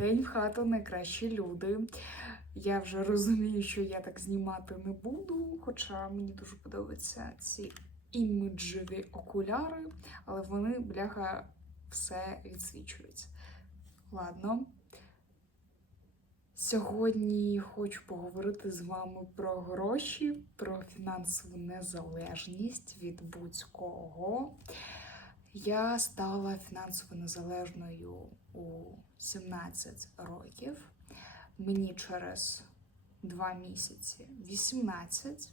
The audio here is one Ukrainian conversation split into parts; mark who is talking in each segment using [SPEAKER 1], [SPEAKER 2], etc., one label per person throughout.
[SPEAKER 1] День в хату найкращі люди. Я вже розумію, що я так знімати не буду, хоча мені дуже подобаються ці іміджеві окуляри, але вони, бляха, все відсвічують. Ладно. Сьогодні хочу поговорити з вами про гроші, про фінансову незалежність від будь-кого. Я стала фінансово незалежною у 17 років. Мені через 2 місяці 18.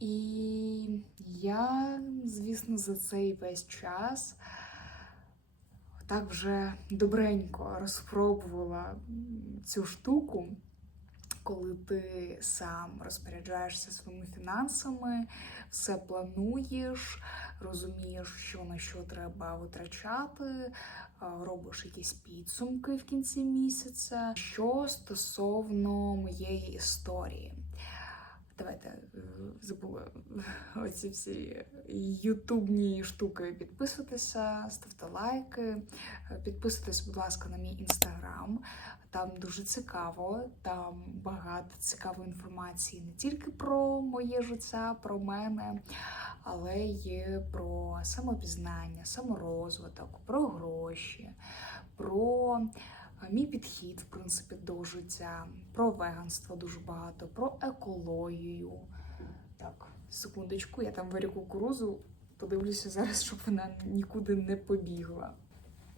[SPEAKER 1] І я, звісно, за цей весь час так вже добренько розпробувала цю штуку, коли ти сам розпоряджаєшся своїми фінансами, все плануєш, розумієш, що на що треба витрачати, робиш якісь підсумки в кінці місяця. Що стосовно моєї історії. Давайте е, забула оці всі ютубні штуки. Підписуйтеся, ставте лайки, е, підписуйтесь, будь ласка, на мій інстаграм. Там дуже цікаво, там багато цікавої інформації не тільки про моє життя, про мене, але й про самопізнання, саморозвиток, про гроші, про мій підхід, в принципі, до життя, про веганство дуже багато, про екологію. Так, секундочку, я там варю кукурузу, подивлюся зараз, щоб вона нікуди не побігла.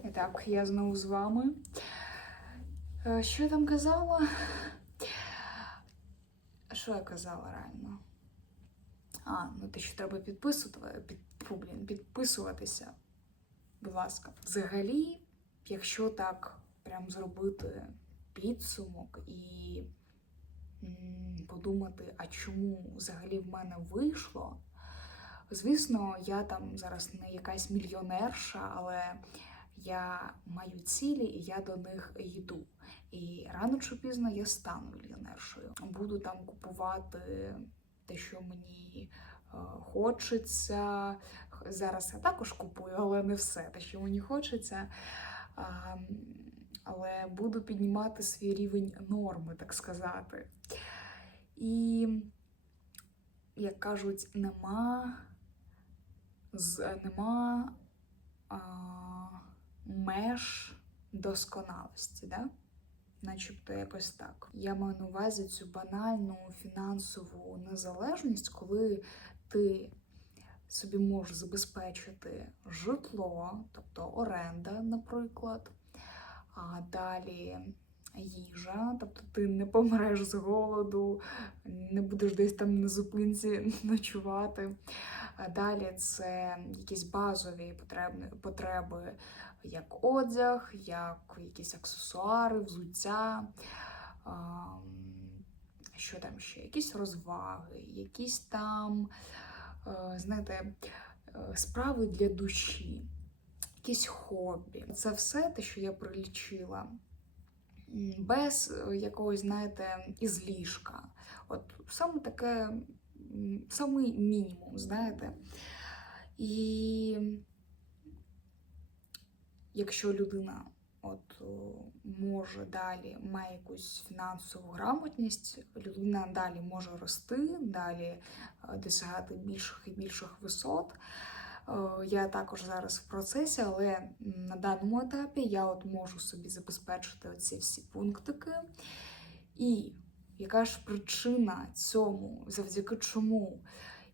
[SPEAKER 1] І так, я знову з вами. Е, Що я там казала? Що я казала реально? А, ну те, що треба підписувати, під, блін, підписуватися. Будь ласка. Взагалі, якщо так прям зробити підсумок і подумати, а чому взагалі в мене вийшло. Звісно, я там зараз не якась мільйонерша, але я маю цілі і я до них йду. І рано чи пізно я стану мільйонершою. Буду там купувати те, що мені е, хочеться. Зараз я також купую, але не все те, що мені хочеться. Але буду піднімати свій рівень норми, так сказати. І, як кажуть, нема, з, нема а, меж досконалості, да? начебто якось так. Я маю на увазі цю банальну фінансову незалежність, коли ти собі можеш забезпечити житло, тобто оренда, наприклад, а далі їжа, тобто ти не помреш з голоду, не будеш десь там на зупинці ночувати. А Далі це якісь базові потреби, як одяг, як якісь аксесуари, взуття. Що там ще? Якісь розваги, якісь там, е, знаєте, е, справи для душі, якісь хобі. Це все те, що я прилічила. Без е, якогось, знаєте, ізлішка. От саме таке, самий мінімум, знаєте. І якщо людина от може далі має якусь фінансову грамотність, людина далі може рости, далі е, досягати більших і більших висот. Е, Я також зараз в процесі, але на даному етапі я от можу собі забезпечити оці всі пунктики. І яка ж причина цьому, завдяки чому,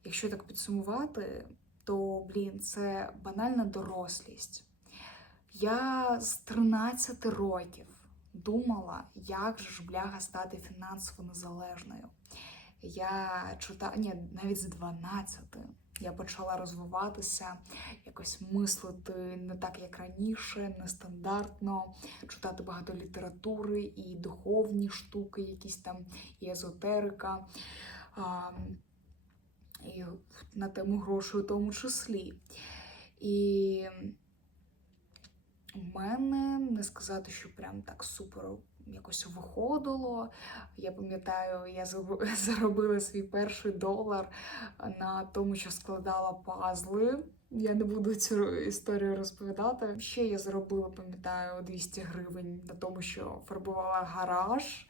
[SPEAKER 1] якщо так підсумувати, то блін, це банальна дорослість. Я з 13 років думала, як ж бляга стати фінансово незалежною. Я читала, ні, навіть з 12 я почала розвиватися, якось мислити не так, як раніше, нестандартно, читати багато літератури і духовні штуки, якісь там і езотерика, а, і на тему грошей у тому числі. І в мене не сказати, що прям так супер якось виходило. Я пам'ятаю, я заробила свій перший долар на тому, що складала пазли Я не буду цю історію розповідати. Ще я заробила, пам'ятаю, 200 гривень на тому, що фарбувала гараж.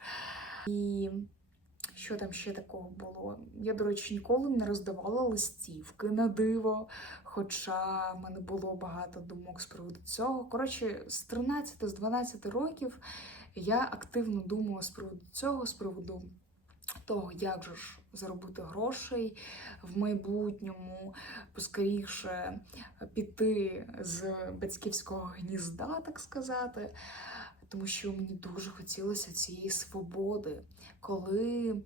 [SPEAKER 1] І що там ще такого було? Я, до речі, ніколи не роздавала листівки на диво, хоча в мене було багато думок з приводу цього. Коротше, з 13 з 12 років я активно думала з приводу цього, з приводу того, як же ж заробити грошей в майбутньому, поскоріше піти з батьківського гнізда, так сказати. Тому що мені дуже хотілося цієї свободи, коли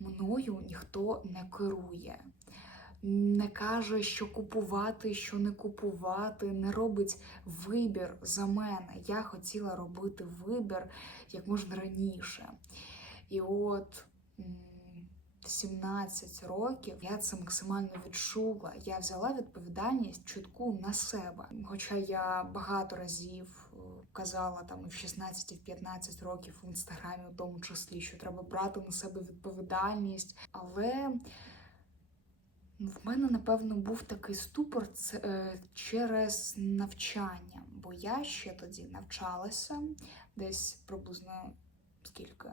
[SPEAKER 1] мною ніхто не керує, не каже, що купувати, що не купувати, не робить вибір за мене. Я хотіла робити вибір як можна раніше. І от 17 років я це максимально відчула. Я взяла відповідальність чутку на себе. Хоча я багато разів е, казала там в 16, і в 15 років в інстаграмі, в тому числі, що треба брати на себе відповідальність. Але в мене, напевно, був такий ступор е, через навчання, бо я ще тоді навчалася десь приблизно скільки.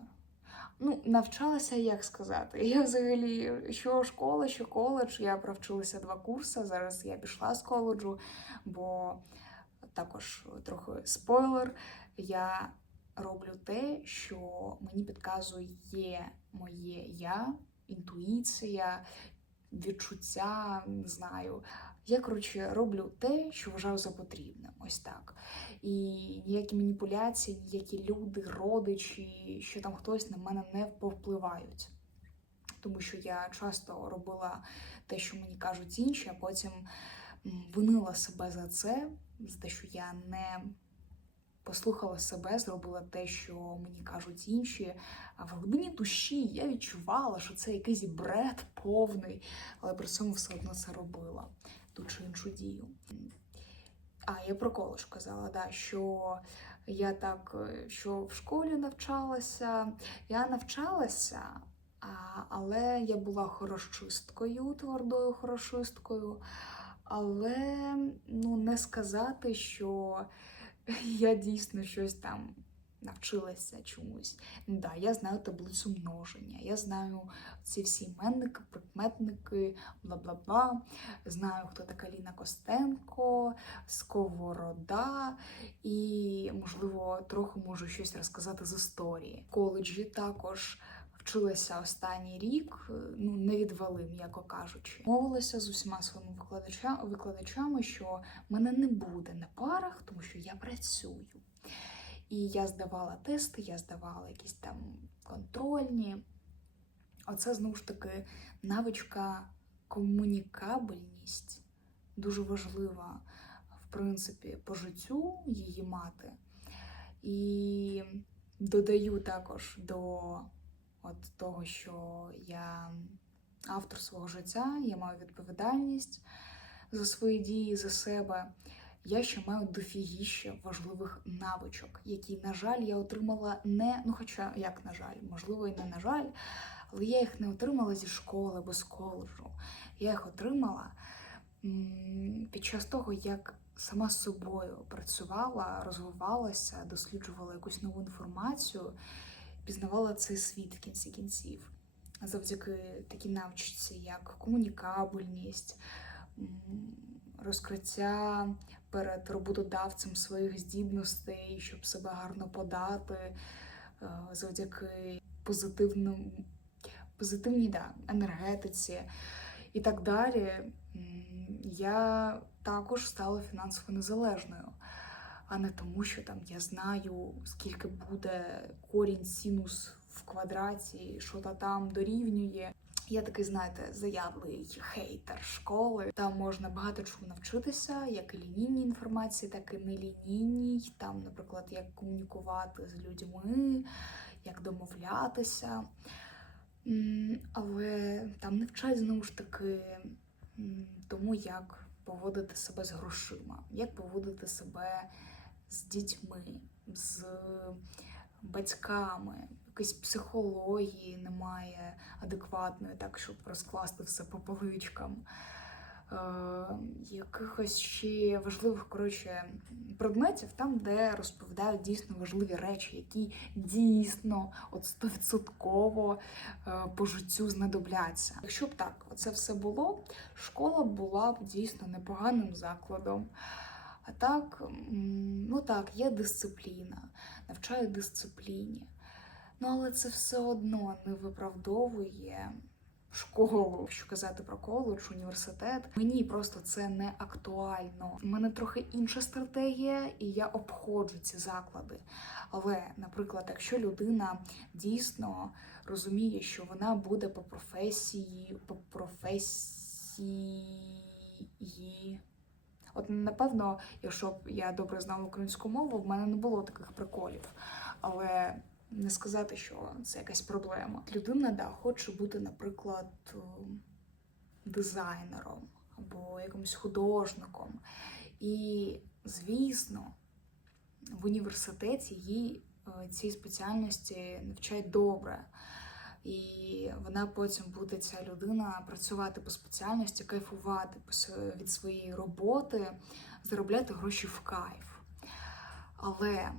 [SPEAKER 1] Ну, навчалася, як сказати. Я взагалі, що школа, що коледж. Я провчилася два курси. Зараз я пішла з коледжу, бо також трохи спойлер. Я роблю те, що мені підказує моє я, інтуїція, відчуття, не знаю. Я, коротше, роблю те, що вважаю за потрібне. Ось так. І ніякі маніпуляції, ніякі люди, родичі, що там хтось на мене не повпливають. Тому що я часто робила те, що мені кажуть інші, а потім винила себе за це, за те, що я не послухала себе, зробила те, що мені кажуть інші. А в глибині душі я відчувала, що це якийсь бред повний, але при цьому все одно це робила ту чи іншу дію. А, я про коледж казала, да, що я так, е, що в школі навчалася. Я навчалася, а, але я була хорошисткою, твердою хорошисткою. Але ну, не сказати, що я дійсно щось там навчилася чомусь. Да, я знаю таблицю множення, я знаю ці всі іменники, прикметники, бла-бла-бла. Знаю, хто така Ліна Костенко, Сковорода, і, можливо, трохи можу щось розказати з історії. В коледжі також. Вчилася останній рік, ну не відвели, м'яко кажучи. Мовилася з усіма своїми викладача- викладачами, що мене не буде на парах, тому що я працюю. І я здавала тести, я здавала якісь там контрольні. Оце знову ж таки навичка комунікабельність дуже важлива, в принципі, по життю її мати. І додаю також до от того, що я автор свого життя, я маю відповідальність за свої дії, за себе. Я ще маю дофігіще важливих навичок, які, на жаль, я отримала не, ну хоча як на жаль, можливо, і не на жаль, але я їх не отримала зі школи або з коледжу. Я їх отримала під час того, як сама з собою працювала, розвивалася, досліджувала якусь нову інформацію, пізнавала цей світ в кінці кінців. Завдяки такій навичці, як комунікабельність, розкриття перед роботодавцем своїх здібностей, щоб себе гарно подати, е, завдяки позитивному, позитивній да, енергетиці і так далі. Я також стала фінансово незалежною, а не тому, що там я знаю, скільки буде корінь синус в квадраті, що та там дорівнює. Я такий, знаєте, заядлий хейтер школи. Там можна багато чого навчитися, як і лінійній інформації, так і нелінійній. Там, наприклад, як комунікувати з людьми, як домовлятися. Але там не вчать знову ж таки тому, як поводити себе з грошима, як поводити себе з дітьми, з батьками. Якоїсь психології немає адекватної, так щоб розкласти все по поличкам. якихось ще важливих коротше, предметів, там, де розповідають дійсно важливі речі, які дійсно от стовідсотково е, по життю знадобляться. Якщо б так, оце все було, школа була б дійсно непоганим закладом. А так, ну так, є дисципліна, навчають дисципліні. Ну, але це все одно не виправдовує школу, що казати про коледж, університет. Мені просто це не актуально. У мене трохи інша стратегія, і я обходжу ці заклади. Але, наприклад, якщо людина дійсно розуміє, що вона буде по професії, по професії. От напевно, якщо б я добре знала українську мову, в мене не було таких приколів. Але не сказати, що це якась проблема. Людина да, хоче бути, наприклад, е, дизайнером або якимось художником. І, звісно, в університеті їй е, цій спеціальності навчають добре. І вона потім буде ця людина працювати по спеціальності, кайфувати від своєї роботи, заробляти гроші в кайф. Але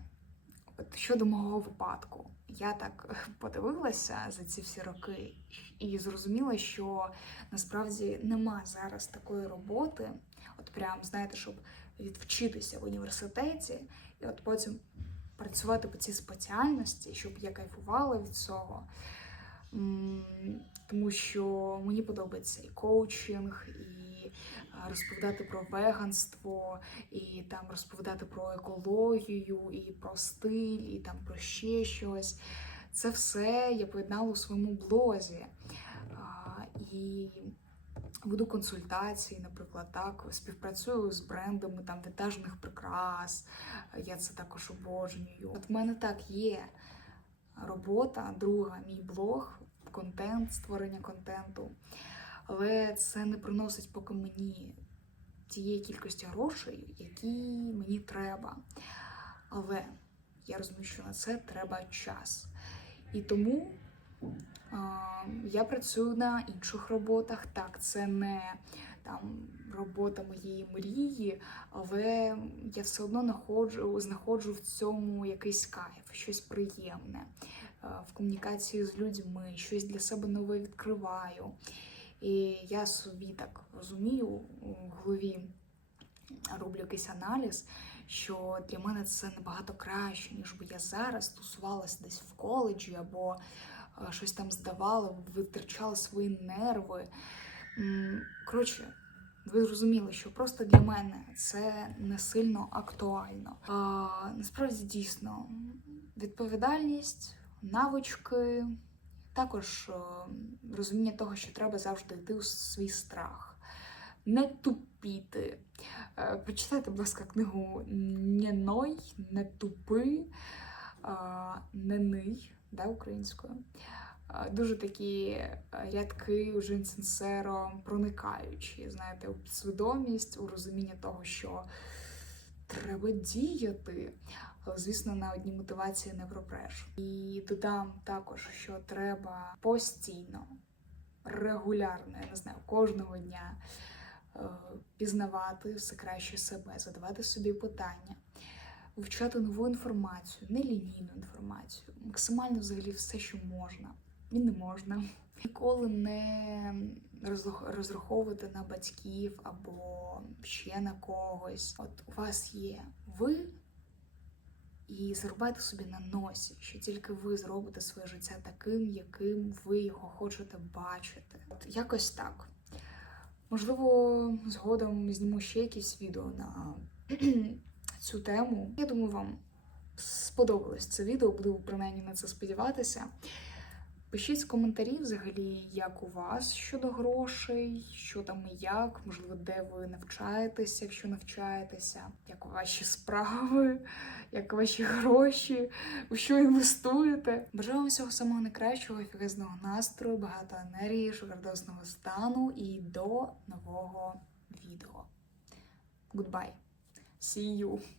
[SPEAKER 1] от щодо мого випадку, я так подивилася за ці всі роки і зрозуміла, що насправді нема зараз такої роботи, от прям, знаєте, щоб відвчитися в університеті і от потім працювати по цій спеціальності, щоб я кайфувала від цього. Тому що мені подобається і коучинг, і розповідати про веганство, і там розповідати про екологію, і про стиль, і там про ще щось. Це все я поєднала у своєму блозі. І веду консультації, наприклад, так, співпрацюю з брендами там вінтажних прикрас. Я це також обожнюю. От в мене так є робота, друга, мій блог, контент, створення контенту. Але це не приносить поки мені тієї кількості грошей, які мені треба. Але я розумію, що на це треба час. І тому а, я працюю на інших роботах. Так, це не там робота моєї мрії, але я все одно знаходжу, знаходжу в цьому якийсь кайф, щось приємне е, в комунікації з людьми, щось для себе нове відкриваю. І я собі так розумію у голові, роблю якийсь аналіз, що для мене це набагато краще, ніж би я зараз тусувалася десь в коледжі або е, щось там здавала, витрачала свої нерви. Коротше, ви зрозуміли, що просто для мене це не сильно актуально. А, насправді дійсно відповідальність, навички, також е, розуміння того, що треба завжди йти у свій страх, не тупіти. Е, Прочитайте, будь ласка, книгу «Не ной, не тупи, а, не ний, да, українською. Е, Дуже такі е, рядки уже сенсеро проникаючі, знаєте, у підсвідомість, у розуміння того, що треба діяти. Але, звісно, на одній мотивації не пропреш. І додам також, що треба постійно, регулярно, я не знаю, кожного дня е, пізнавати все краще себе, задавати собі питання, вивчати нову інформацію, нелінійну інформацію, максимально взагалі все, що можна і не можна. Ніколи не розраховувати на батьків або ще на когось. От у вас є ви. І зарубайте собі на носі, що тільки ви зробите своє життя таким, яким ви його хочете бачити. От якось так. Можливо, згодом зніму ще якісь відео на цю тему. Я думаю, вам сподобалось це відео, буду принаймні на це сподіватися. Пишіть коментарі взагалі, як у вас щодо грошей, що там і як, можливо, де ви навчаєтеся, якщо навчаєтеся, як ваші справи, як ваші гроші, у що інвестуєте. Бажаю вам всього самого найкращого, ефігезного настрою, багато енергії, шикардосного стану і до нового відео. Goodbye. See you.